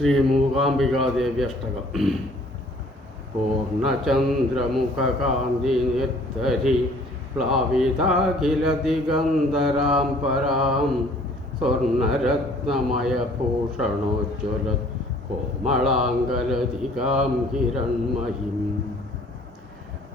ശ്രീമൂകാംബികാദേവി അഷ്ടകം. പൂർണ്ണചന്ദ്രമുഖകാന്തി നിർദ്ധരി പ്ലാവിതാഖില ദിഗന്ധരാം പരാം സ്വർണരത്നമയ ഭൂഷണോജ്വല കോമളാംഗലതികാം ഹിരൺമഹിം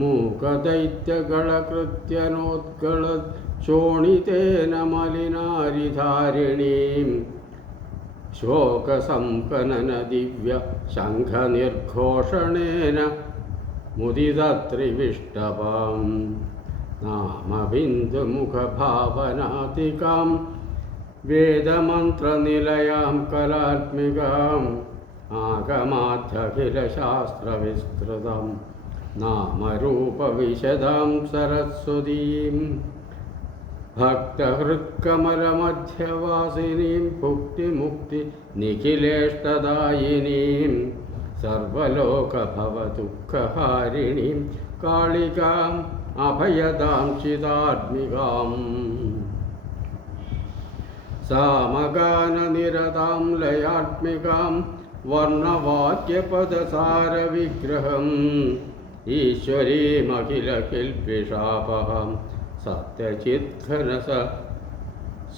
മൂകദൈത്യകളകൃത്യനോദ്ഗള ശോണിതേന മലിനാരിധാരിണീം ശോകസംകനന ദിവ്യ ശംഖനിർഘോഷണേന മുദിതത്രിവിഷ്ടവാം നാമബിന്ദുമുഖഭാവനാതികാം വേദമന്ത്രനിലയാം കലാത്മികാം ആഗമാധ്യഖിലശാസ്ത്രവിസ്തൃതം നാമരൂപവിശദാം സരസ്വതീം ഭക്തഹൃത്കമലമധ്യവാസിനീം ഭുക്തിമുക്തി നിഖിലേഷ്ടദായിനീം സർവലോകഭവദുഃഖഹാരിണീം കാളികാം അഭയദാം ചിതാത്മികാം സാമഗാനനിരതാം ലയാത്മികാം വർണ്ണവാക്യപദസാരവിഗ്രഹം ഈശ്വരീമഖിലകിൽപിഷാപഹാം സത്യചിത്ഘനസ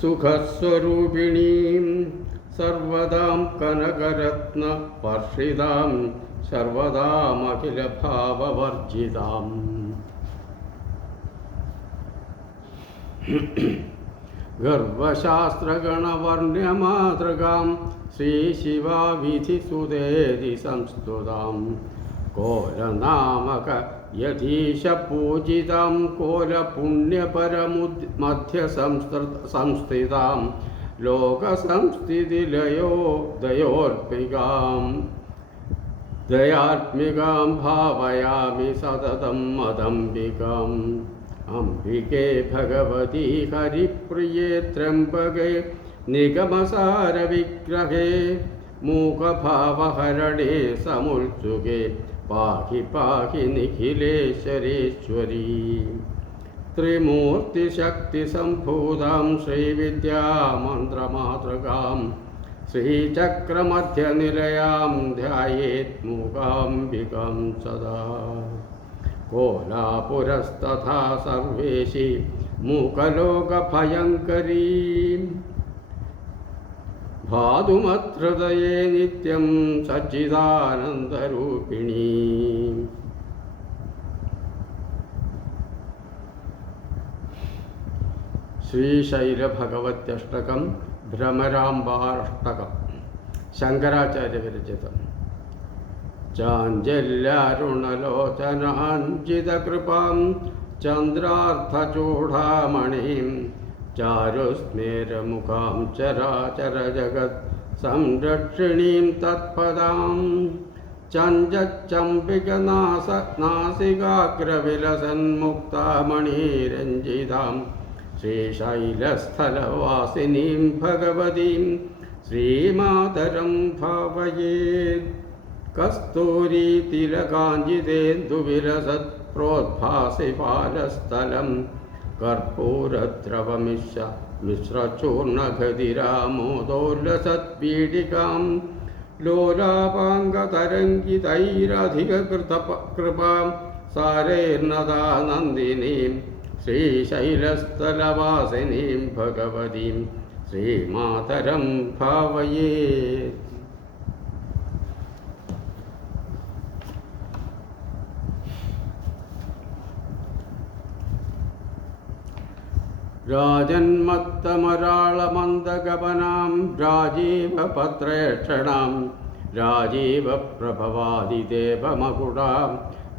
സുഖസ്വരൂപിണീം സർവദാം കനകരത്ന വർഷിതാം സർവദാമഖിലഭാവവർജിതാം ഗർവശാസ്ത്രഗണവർണ്യമാതൃകാം ശ്രീശിവാവിധിസുതേതി സംസ്തുതാം കോലനാമക യധീശപൂജിതാം കോലപുണ്യപരമധ്യസംസ്ഥിതാം ലോകസംസ്ഥിതിലയോ ദയോത്മികാം ദയാത്മികാം ഭാവയാമി സതതം മദംബികാം അംബികേ ഭഗവതി ഹരിപ്രിയേ ത്രംബകേ നിഗമസാരവിഗ്രഹേ മൂകഭാവഹരണേ സമുത്സുകേ പാഹി പാഹി നിഖിലേശ്വരീശ്വരീ ത്രിമൂർത്തിശക്തിസംഭൂതാം ശ്രീവിദ്യാമന്ത്രമാതൃകാം ശ്രീചക്രമധ്യനിലയാം ധ്യായേത് മൂകാംബികാം സദാ കോലാപുരസ്തഥാ സർവേശി മൂകലോകഭയങ്കരീം ഭാതുമത്ഹൃദയേ നിത്യം സച്ചിദാനന്ദരൂപിണീ. ശ്രീശൈലഭഗവത്യഷ്ടകം ഭ്രമരാംബാഷ്ടകം ശങ്കരാചാര്യ വിരചിതം. ചാഞ്ചല്യാരുണലോചനാഞ്ജിതകൃപാം ചന്ദ്രാർത്ഥചൂഡാമണീം ചാരുസ്മേരമുഖാം ചരാചരജഗത് സംരക്ഷിണീം തത്പദാം ചഞ്ചച്ചംബികനാസികാഗ്രവിലസന്മുക്താമണീരഞ്ജിതാം ശ്രീശൈലസ്ഥലവാസിനീം ഭഗവതീം ശ്രീമാതരം ഭാവയേത്. കസ്തൂരീതിലകാഞ്ചിതേന്ദുവിലസത് പ്രോദ്ഭാസി പാലസ്ഥലം കർപ്പൂരദ്രവമിശ്രചൂർണഗതിരാമോദോല്ലസത്പീഠികാം ലോലാപാംഗതരംഗിതൈരധികൃതകൃപാം സാരേർനദാനന്ദിനീം ശ്രീശൈലസ്ഥലവാസിനീം ഭഗവതീം ശ്രീമാതരം ഭാവയേത്. രാജന്മത്തമരാളമന്ദഗമനാം രാജീവപത്രേക്ഷണാം രാജീവപ്രഭവാദിദേവമകുടാം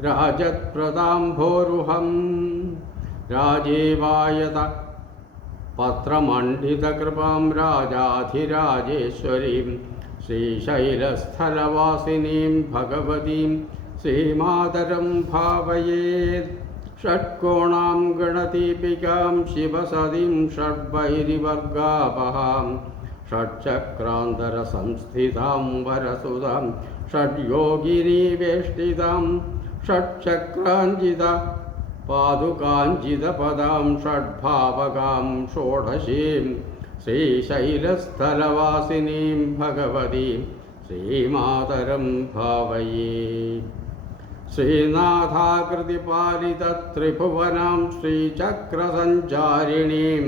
രാജത്പ്രദാംഭോരുഹം രാജീവായത പത്രമണ്ഡിതകൃപാം രാജാധിരാജേശ്വരീം ശ്രീശൈലസ്ഥലവാസിനീം ഭഗവതീം ശ്രീമാതരം ഭാവയേത്. ഷട്കോണാം ഗണദീപികാം ശിവസതിം ഷഡ്ഭൈരിവർഗാപഹാം ഷഡ്ചക്രാന്തരസംസ്ഥിതാം വരസുതാം ഷഡ്യോഗിനീവേഷ്ടിതാം ഷഡ്ചക്രാഞ്ജിത പാദുകാഞ്ജിതപദാം ഷഡ്ഭാവകാം ഷോഡശീം ശ്രീശൈലസ്ഥലവാസിനീം ഭഗവതീം ശ്രീമാതരം ഭാവയേ. ശ്രീനാഥാകൃതിപാലിതത്രിഭുവനാം ശ്രീചക്രസഞ്ചാരിണീം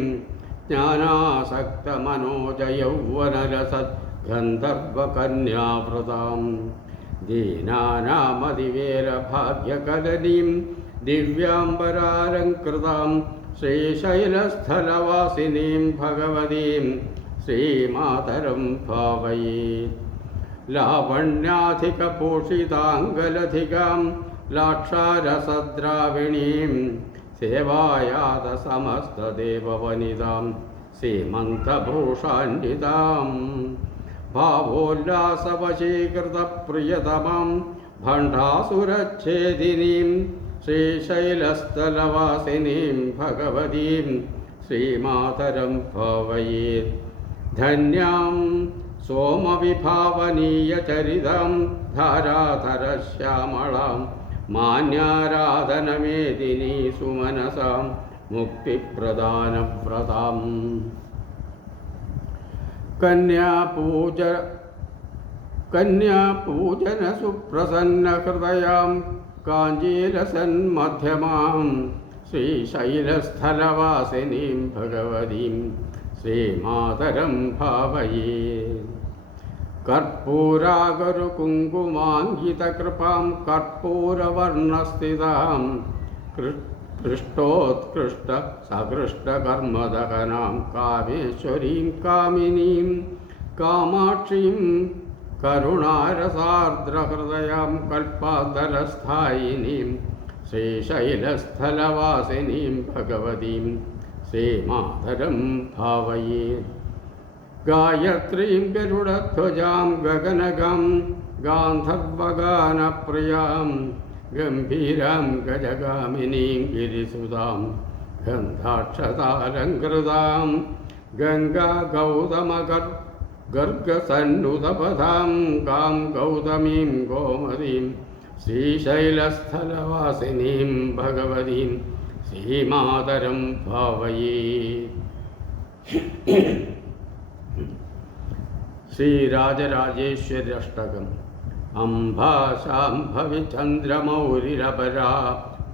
ജ്ഞാനാസക്തമനോജയൗവനരസദ്ഗന്ധർവകന്യാവൃതാം ദീനാനാമതിവേരഭാഗ്യകലനീം ദിവ്യാംബരാലങ്കൃതാം ശ്രീശൈലസ്ഥലവാസിനീം ഭഗവതീം ശ്രീമാതരം ഭാവയേ. ലാവണ്യാധികഭൂഷിതാംഗലധികാം ലാക്ഷാരസദ്രാവിണീം സേവായാതസമസ്തദേവവനിതാം സീമന്തഭൂഷാന്വിതാം ഭാവോല്ലാസവശീകൃതപ്രിയതമാം ഭണ്ഡാസുരച്ഛേദിനീം ശ്രീശൈലസ്ഥലവാസിനീം ഭഗവതീം ശ്രീമാതരം ഭാവയേ. ധന്യാം സോമവിഭാവനീയചരിതാം ധാരാധരശ്യാമളാം മാന്യാരാധനമേദിനീ സുമനസാം മുക്തിപ്രദാനവ്രതാം. കന്യാപൂജനസുപ്രസന്നഹൃദയാം കാഞ്ചീലസന്മധ്യമാം ശ്രീശൈലസ്ഥലവാസിനീം ഭഗവതീം ശ്രീമാതരം ഭാവയേ. കർപ്പൂരാഗരുകുങ്കുമാങ്കിതകൃപാം കർപ്പൂരവർണ്ണസ്ഥിതാം കൃഷ്ടോത്കൃഷ്ട സകൃഷ്ടകർമ്മദഹനാം കാമേശ്വരീം കാമിനീം കാമാക്ഷീം കരുണാരസാർദ്രഹൃദയാം കൽപ്പാന്തരസ്ഥായിനീം ശ്രീശൈലസ്ഥലവാസിനീം ഭഗവതീം ശ്രീമാതരം ഭാവയേ. ഗായത്രീം ഗരുഡധ്വജാം ഗഗനഗം ഗാന്ധർവഗാനപ്രിയാം ഗംഭീരാം ഗജഗാമിനീം ഗിരിസുതാം ഗന്ധാക്ഷതാലങ്കൃതാം ഗംഗാ ഗർഗസന്നുതപഥാം കാം ഗൗതമീം ഗോമതീം ശ്രീശൈലസ്ഥലവാസിനീം ഭഗവതീം ശ്രീമാതരം ഭാവയേ. ശ്രീരാജരാജേശ്വര്യഷ്ടകം. അംബാ ശാംഭവി ചന്ദ്രമൗലിരപരാ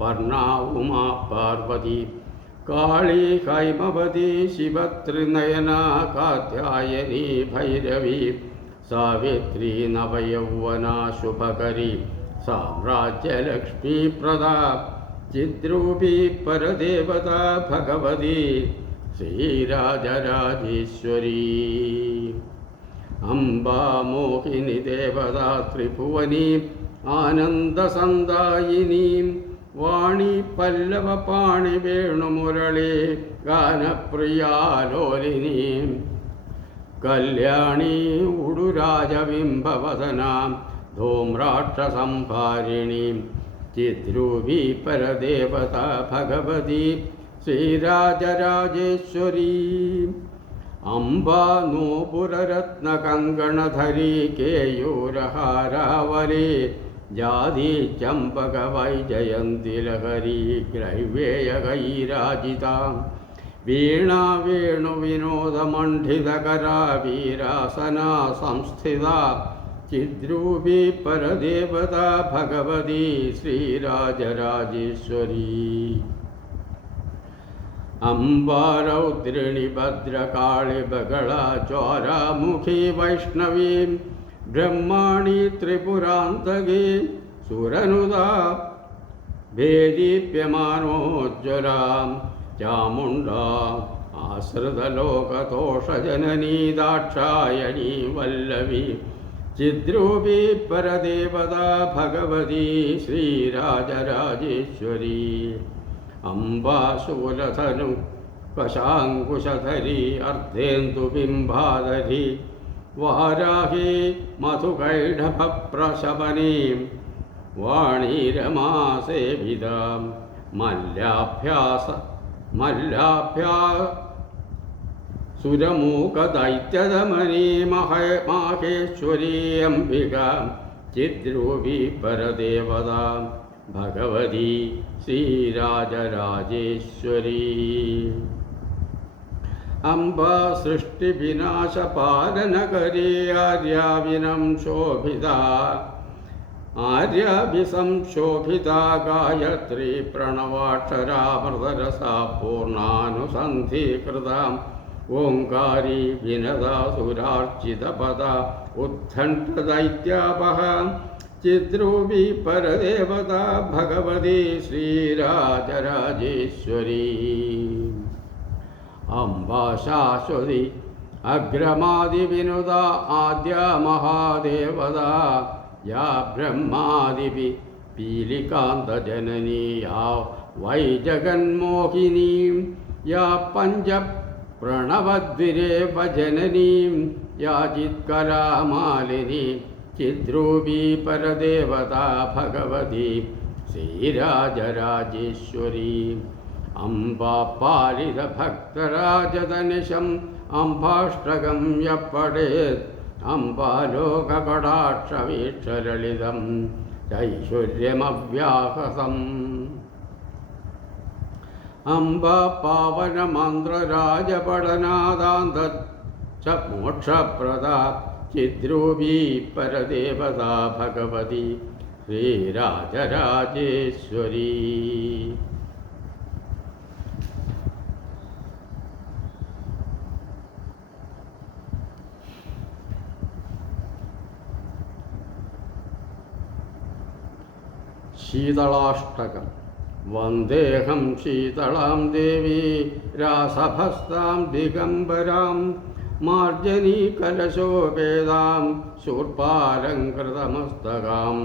വർണ്ണാ ഉമാ പാർവതി കാളീ ഹൈമവതി ശിവത്രിനയനാ കാത്യായനി ഭൈരവി സാവിത്രി നവയൗവനാ ശുഭകരി സാമ്രാജ്യലക്ഷ്മീപ്രദാ ചിദ്രൂപീ പരദേവതാ ഭഗവതി ശ്രീരാജരാജേശ്വരീ. അംബാ മോഹിനി ദേവതാ ത്രിഭുവനീ ആനന്ദസന്ദായിനീ വാണി പല്ലവപാണി വേണുമുരളി ഗാനപ്രിയാലോലിനീ കല്യാണി ഉഡുരാജബിംബവദനാം ധൂമ്രാക്ഷസംഭാരിണീ ചിദ്രൂപീ പരദേവതാ ഭഗവതി ശ്രീരാജരാജേശ്വരീ. അംബാ നൂപുരരത്നകങ്കണധരീ കേയൂരഹാരാവലി ജാതി ചമ്പകവൈജയന്തി ലഹരീ ഗ്രൈവേയകൈരാജിതാം വീണാ വേണുവിനോദമണ്ഡിതകരാ വീരാസനാ സംസ്ഥിതാ ചിദ്രൂപീ പരദേവതാ ഭഗവതി ശ്രീരാജരാജേശ്വരീ. അംബാ രൗദ്രിണി ഭദ്രകാളി ബകളാ ചോരാമുഖി വൈഷ്ണവീ ബ്രഹ്മാണി ത്രിപുരാന്തകീ സുരനുദാ ഭേദീപ്യമാനോജ്വലാം ചാമുണ്ഡാ ആശ്രിതലോകതോഷജനനീ ദാക്ഷായണീ വല്ലവി ചിദ്രൂപീ പരദേവതാ ഭഗവതി ശ്രീരാജരാജേശ്വരീ. അംബാ ശൂലധനു കശാങ്കുശധരി അർദ്ധേന്ദുബിംബാധരി വാരാഹി മധുകൈഢഭപ്രശമനീ വാണീരമാസേവിതാം മല്ലാഭ്യാ സുരമൂകദൈത്യദമനീ മാഹേശ്വരീ അംബിക ചിദ്രൂപീ പരദേവതാ ഭഗവതി ശ്രീരാജരാജേശ്വരീ. अम्ब सृष्टिविनाशपालनकरी आर्याविनं शोभिता आर्याभिसंशोभिता गायत्री प्रणवाक्षरामृतरसा पूर्णानुसन्धीकृता ओङ्कारी विनदा सुरार्चितपदा उत्थण्टदैत्यापहा चिद्रूपी परदेवता भगवती श्रीराजराजेश्वरी अम्बा शाश्वती अग्रमादिविनुदा आद्या महादेवता या ब्रह्मादिभिः पीलिकान्तजननी या वै जगन्मोहिनी या पञ्चप्रणवद्विरेव जननीं या चित्कलामालिनी चिद्रूपी परदेवता भगवती श्रीराजराजेश्वरी अम्बा पालितभक्तराजतनिशम् अम्बाष्टकं यः पठेत् अम्बालोककटाक्षवीक्षललितं ऐश्वर्यमव्याहतम् अम्बा पावनमन्त्रराजपठनादान्त च मोक्षप्रदा चिद्रूपी परदेवता भगवती श्रीराजराजेश्वरी शीतलाष्टकं वन्देऽहं शीतलां देवी रासभस्तां दिगम्बरां मार्जनीकलशोपेदां शूर्पालङ्कृतमस्तकां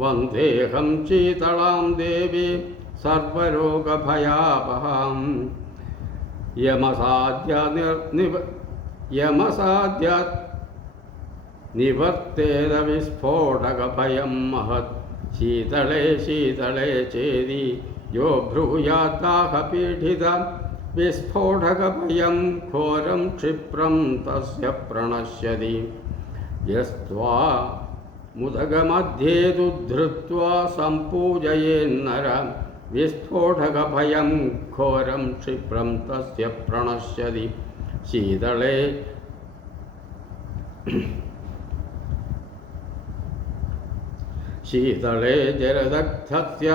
वन्देऽहं शीतलां देवी सर्वरोगभयापहां यमसाद्यात् निवर्तेद विस्फोटकभयं महत् शीतले शीतले चेदि यो ब्रूयात्ताहपीठितं विस्फोटकभयं घोरं क्षिप्रं तस्य प्रणश्यति यस्त्वा मुदगमध्ये धृत्वा सम्पूजयेन्नर विस्फोटकभयं घोरं क्षिप्रं तस्य प्रणश्यति शीतले शीतले जलदग्धस्य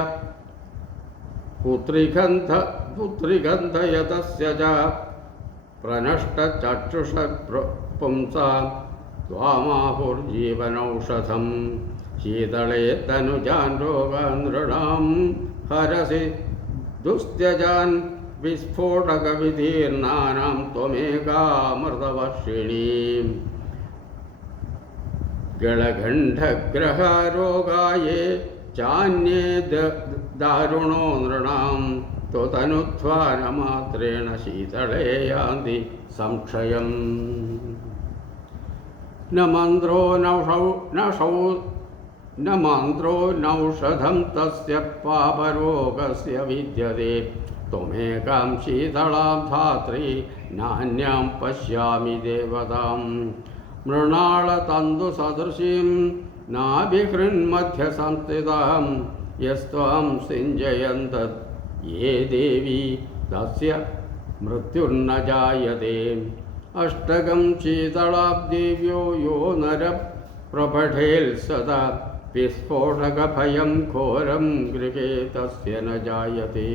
पुत्रिगन्धयतस्य च प्रनष्टचक्षुषपुंसां त्वामाहुर्जीवनौषधं शीतले तनुजान् रोगान् नृणां हरसि दुस्त्यजान् विस्फोटकविदीर्णानां त्वमेकामृतवर्षिणीम् गलगण्डग्रहरोगाये चान्ये दारुणो नृणां त्वतनुध्वानमात्रेण शीतले यान्ति संक्षयम् न मन्त्रो नौषधं तस्य पापरोगस्य विद्यते त्वमेकां शीतलां धात्री नान्यां पश्यामि देवताम् मृणालतन्तुसदृशीं नाभिहृन्मध्यसंस्थितां यस्त्वां सिञ्जयन्तत् ये देवी तस्य मृत्युर्न जायते अष्टकं शीतलाब्देव्यो यो नर प्रपठेत् सदा विस्फोटकभयं घोरं गृहे तस्य न जायते।